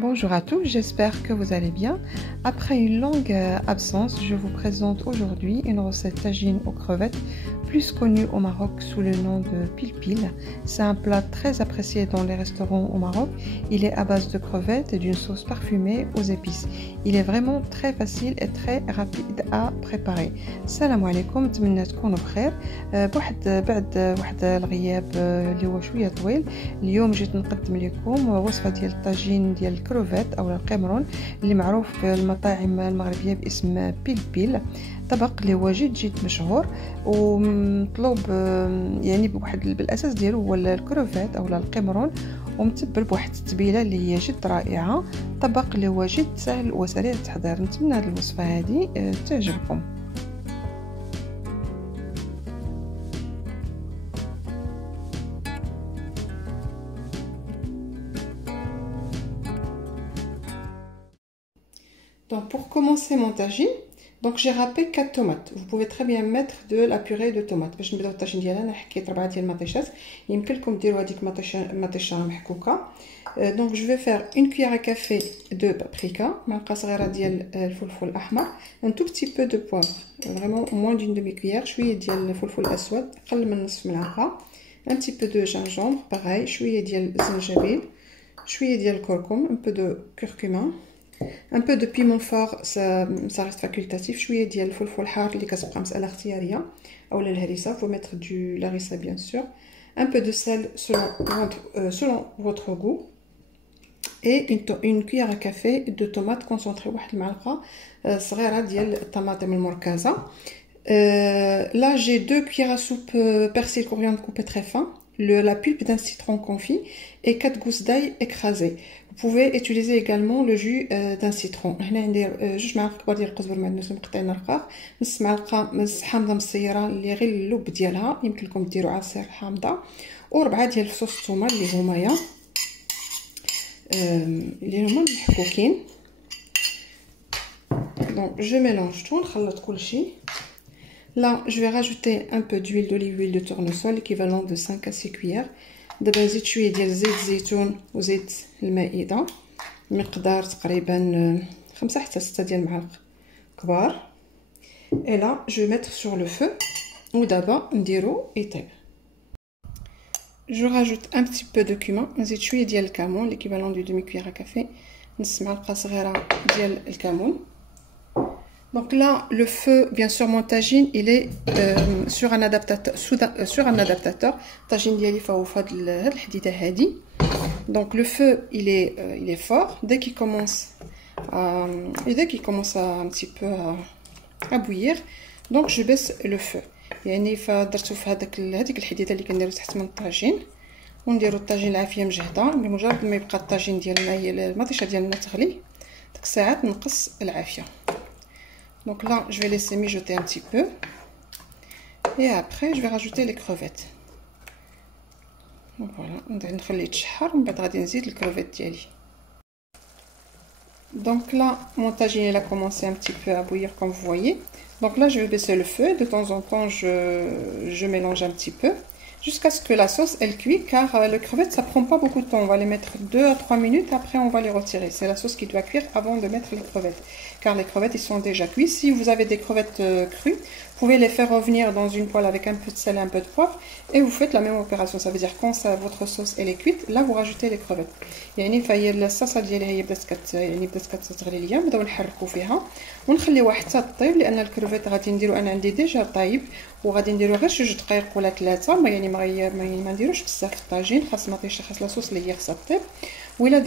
Bonjour à tous, j'espère que vous allez bien. Après une longue absence, je vous présente aujourd'hui une recette tagine aux crevettes, plus connue au Maroc sous le nom de pil-pil. C'est un plat très apprécié dans les restaurants au Maroc. Il est à base de crevettes et d'une sauce parfumée aux épices. Il est vraiment très facile et très rapide à préparer. السلام عليكم، نتمنى تكونوا بخير. بعد واحد الغياب اللي هو شويه طويل، اليوم جيت نقدم لكم وصفه ديال الطاجين ديال الكروفيت او القمرون اللي معروف في المطاعم المغربيه باسم بيل. طبق اللي هو جد مشهور ومطلوب، يعني بالاساس ديالو هو الكروفيت او القمرون، ومتبل بواحد التتبيله اللي هي جد رائعه. طبق اللي هو جد سهل وسريع التحضير. نتمنى هذه الوصفه هذه تعجبكم. Donc pour commencer mon tagine, donc j'ai râpé 4 tomates. Vous pouvez très bien mettre de la purée de tomates. باش نبداو الطاجين ديالنا، انا حكيت 4 ديال المطيشات، يمكن لكم ديروا هذيك مطيشه محكوكه. Donc je vais faire une cuillère à café de paprika, معلقه صغيره ديال الفلفل الاحمر, un tout petit peu de poivre, vraiment moins d'une demi-cuillère, شويه ديال الفلفل الاسود اقل من نصف ملعقه, un petit peu de gingembre pareil, شويه ديال الزنجبيل, شويه ديال الكركم, un peu de curcuma, un peu de piment fort, ça reste facultatif, شويه ديال الفلفل الحار اللي كتبقى مساله اختياريه اولا الهريسه, faut mettre du larissa bien sûr, un peu de sel selon votre goût, et une cuillère à café de tomates concentrées, واحد المعلقه صغيره ديال الطماطم المركزه. Là j'ai 2 cuillères à soupe persil coriandre coupé très fin, la pulpe d'un citron confit et 4 gousses d'ail écrasées. Vous pouvez utiliser également le jus d'un citron. هنا ندير 2 معالق كبار ديال القزبر معدنوس مقطعين رقاق, نص معلقه حامضه مصيره اللي غير اللب ديالها, يمكن لكم ديروا عصير حامضه, و4 ديال فصوص الثومه اللي هما محكوكين. Donc je mélange tout, نخلط كلشي. Là je vais rajouter un peu d'huile d'olive, huile de tournesol, équivalent de 5 à 6 cuillères. دابا نزيد شويه ديال زيت الزيتون وزيت المائده, مقدار تقريبا 5 حتى 6 ديال المعالق كبار. Et là je vais mettre sur le feu ودابا نديرو يطيب. Je rajoute un petit peu de cumin, نزيد شويه ديال الكمون, l'équivalent du demi cuillère à café, نص معلقه صغيره ديال الكمون. Donc là, le feu, bien sûr, mon tagine, il est sur un adaptateur. Tagine ديالي فهو في هاد الحديده هادي. Donc le feu, il est fort. Dès qu'il commence un petit peu à bouillir, donc je baisse le feu. يعني فدرتو في هذيك الحديده اللي كنديرو تحت من الطاجين, ونديرو الطاجين العافيه مجهده. بمجرد ما يبقى الطاجين ديالنا, هي المطيشه ديالنا تغلي, ديك الساعات نقص العافيه. Donc là, je vais laisser mijoter un petit peu. Et après, je vais rajouter les crevettes. Donc voilà, نخليه يتشحر ومن بعد غادي نزيد الكروفيت ديالي. Donc là, mon tagine il a commencé un petit peu à bouillir comme vous voyez. Donc là, je vais baisser le feu. De temps en temps, je mélange un petit peu jusqu'à ce que la sauce elle cuit, car les crevettes ça prend pas beaucoup de temps. On va les mettre 2 à 3 minutes, après on va les retirer. C'est la sauce qui doit cuire avant de mettre les crevettes, car les crevettes ils sont déjà cuits. Si vous avez des crevettes crues, vous pouvez les faire revenir dans une poêle avec un peu de sel et un peu de poivre, et vous faites la même opération. Ça veut dire quand votre sauce elle est cuite, là vous rajoutez les crevettes. يعني فهي الصلصه ديالي هي بدات كتغلي ليا, نبداو نحركوا فيها ونخليوها حتى طيب, لان الكروفيت غادي نديرو انا عندي ديجا طايب, وغادي نديرو غير 2 دقائق ولا 3, ما نديروش بزاف في الطاجين, خاص مطيشه, خاص لاصوص اللي هي خاصها طيب. وإلا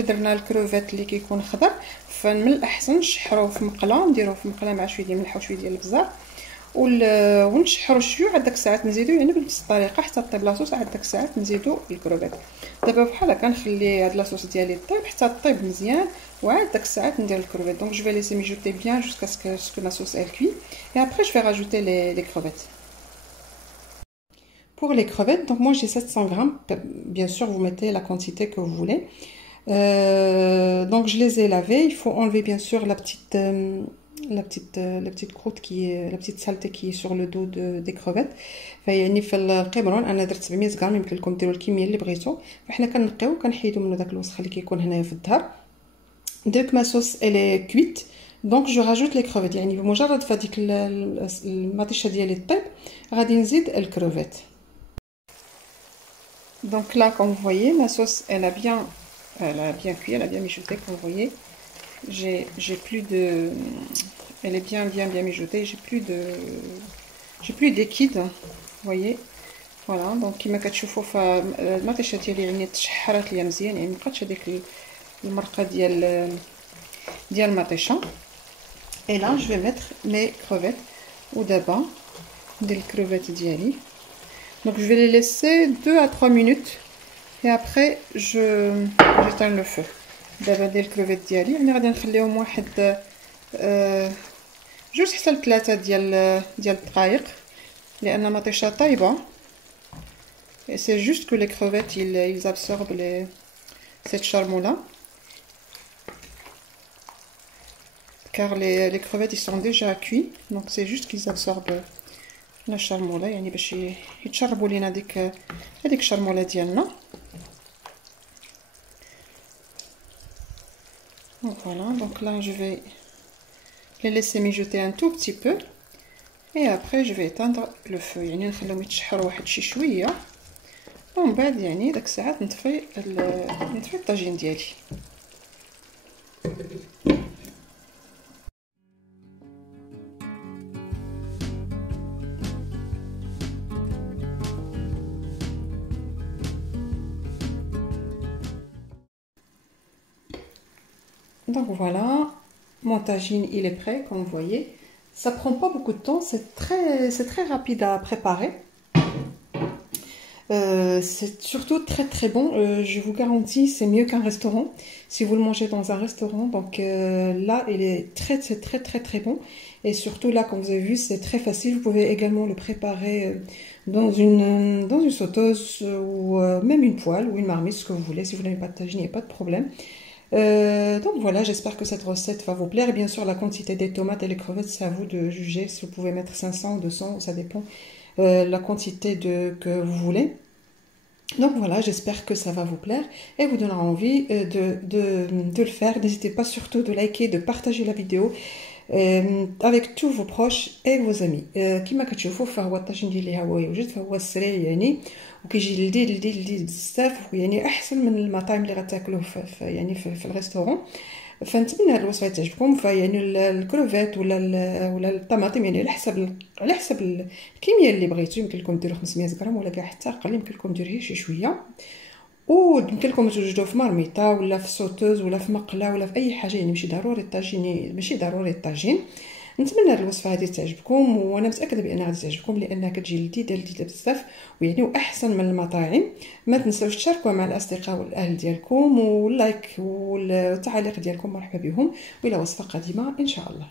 درنا الكروفيت اللي كيكون خضر, فمن الاحسن نشحروه في مقله, نديروه في مقله مع شويه ديال الملح وشويه ديال البزار, ونشحروا شويه. عاد داك الساعات نزيدو يعني بنفس الطريقه حتى طيب لاصوص, عاد داك الساعات نزيدو الكروفيت. دابا بحال هكا نخلي هاد لاصوص ديالي طيب حتى طيب مزيان, وعاد داك الساعات ندير الكروفيت. Donc je vais laisser mijoter bien jusqu'à ce que la sauce elle cuit, et après je vais rajouter les crevettes. Pour les crevettes, donc moi j'ai 700 grammes, bien sûr vous mettez la quantité que vous voulez. Donc je les ai lavées, il faut enlever bien sûr la petite la petite croûte la petite saleté qui est sur le dos des crevettes. فيعني في القمرون انا درت 700 غرام، يمكن لكم ديروا الكميه اللي بغيتو. وحنا كنقيو كنحيدوا منه داك الوسخ اللي كيكون هنايا في الظهر. ديك ما صوص الي كويت، دونك جو راجوت لي كروفيت، يعني بمجرد فهاديك المطيشه ديالي طيب غادي نزيد الكروفيت. Donc là, comme vous voyez, ma sauce, elle a bien cuit, elle a bien mijoté, comme vous voyez. J'ai plus de... Elle est bien mijotée, j'ai plus de liquide, vous voyez. Voilà, donc كما كتشوفوا فالمطيشه ديالي يعني تشحرات ليا مزيان، يعني مبقاتش هذيك المرقه ديال المطيشه. Et là, je vais mettre mes crevettes ou d'abord des crevettes ديالي. Donc je vais les laisser 2 à 3 minutes et après j'éteins le feu. دابا ديال الكروفيت ديالي يعني غادي نخليهم واحد جوج حتى ل3 ديال الدقائق لان مطيشه طايبه. Et c'est juste que les crevettes ils absorbent cette charmoula, car les crevettes ils sont déjà cuits, donc c'est juste qu'ils absorbent la charmoula يعني باش يتشربوا لينا هذيك الشرموله ديالنا. Voilà, donc là je vais les laisser mijoter un tout petit peu et après je vais éteindre le feu، يعني نخليهم يتشحروا واحد شي شويه ومن بعد يعني داك الساعات نطفي الطاجين ديالي. Donc voilà, mon tagine il est prêt, comme vous voyez. Ça prend pas beaucoup de temps, c'est très rapide à préparer. C'est surtout très bon. Je vous garantis, c'est mieux qu'un restaurant. Si vous le mangez dans un restaurant, donc là, il est très bon. Et surtout là, comme vous avez vu, c'est très facile. Vous pouvez également le préparer dans une sauteuse ou même une poêle ou une marmite, ce que vous voulez. Si vous n'avez pas de tagine, il n'y a pas de problème. Donc voilà, j'espère que cette recette va vous plaire. Et bien sûr, la quantité des tomates et les crevettes, c'est à vous de juger. Si vous pouvez mettre 500 ou 200, ça dépend la quantité que vous voulez. Donc voilà, j'espère que ça va vous plaire et vous donnera envie de le faire. N'hésitez pas surtout de liker, de partager la vidéo avec tous vos proches et vos amis. كما كتشوفوا فهو الطاجين ديالي هو يوجد، فهو سريع يعني وكيجي لذيذ بزاف، يعني احسن من المطاعم اللي غتاكلوه يعني في الريستورون. فنتمنى هاد الوصفه تعجبكم. فيعني الكروفيت ولا الطماطم يعني على حسب الكميه اللي بغيتو، يمكن لكم ديروا 500 غرام ولا كاع حتى اقل، يمكن لكم ديروا شي شويه، ويمكن لكم توجدوه في مرميطه ولا في سوتوز ولا في مقله ولا في اي حاجه، يعني ماشي ضروري الطاجين. نتمنى هاد الوصفه هذه تعجبكم، وانا متاكده بانها غادي تعجبكم لانها كتجي لذيذه بزاف ويعني واحسن من المطاعم. ما تنساوش تشاركوها مع الاصدقاء والاهل ديالكم، واللايك والتعاليق ديالكم مرحبا بهم، والى وصفه قادمه ان شاء الله.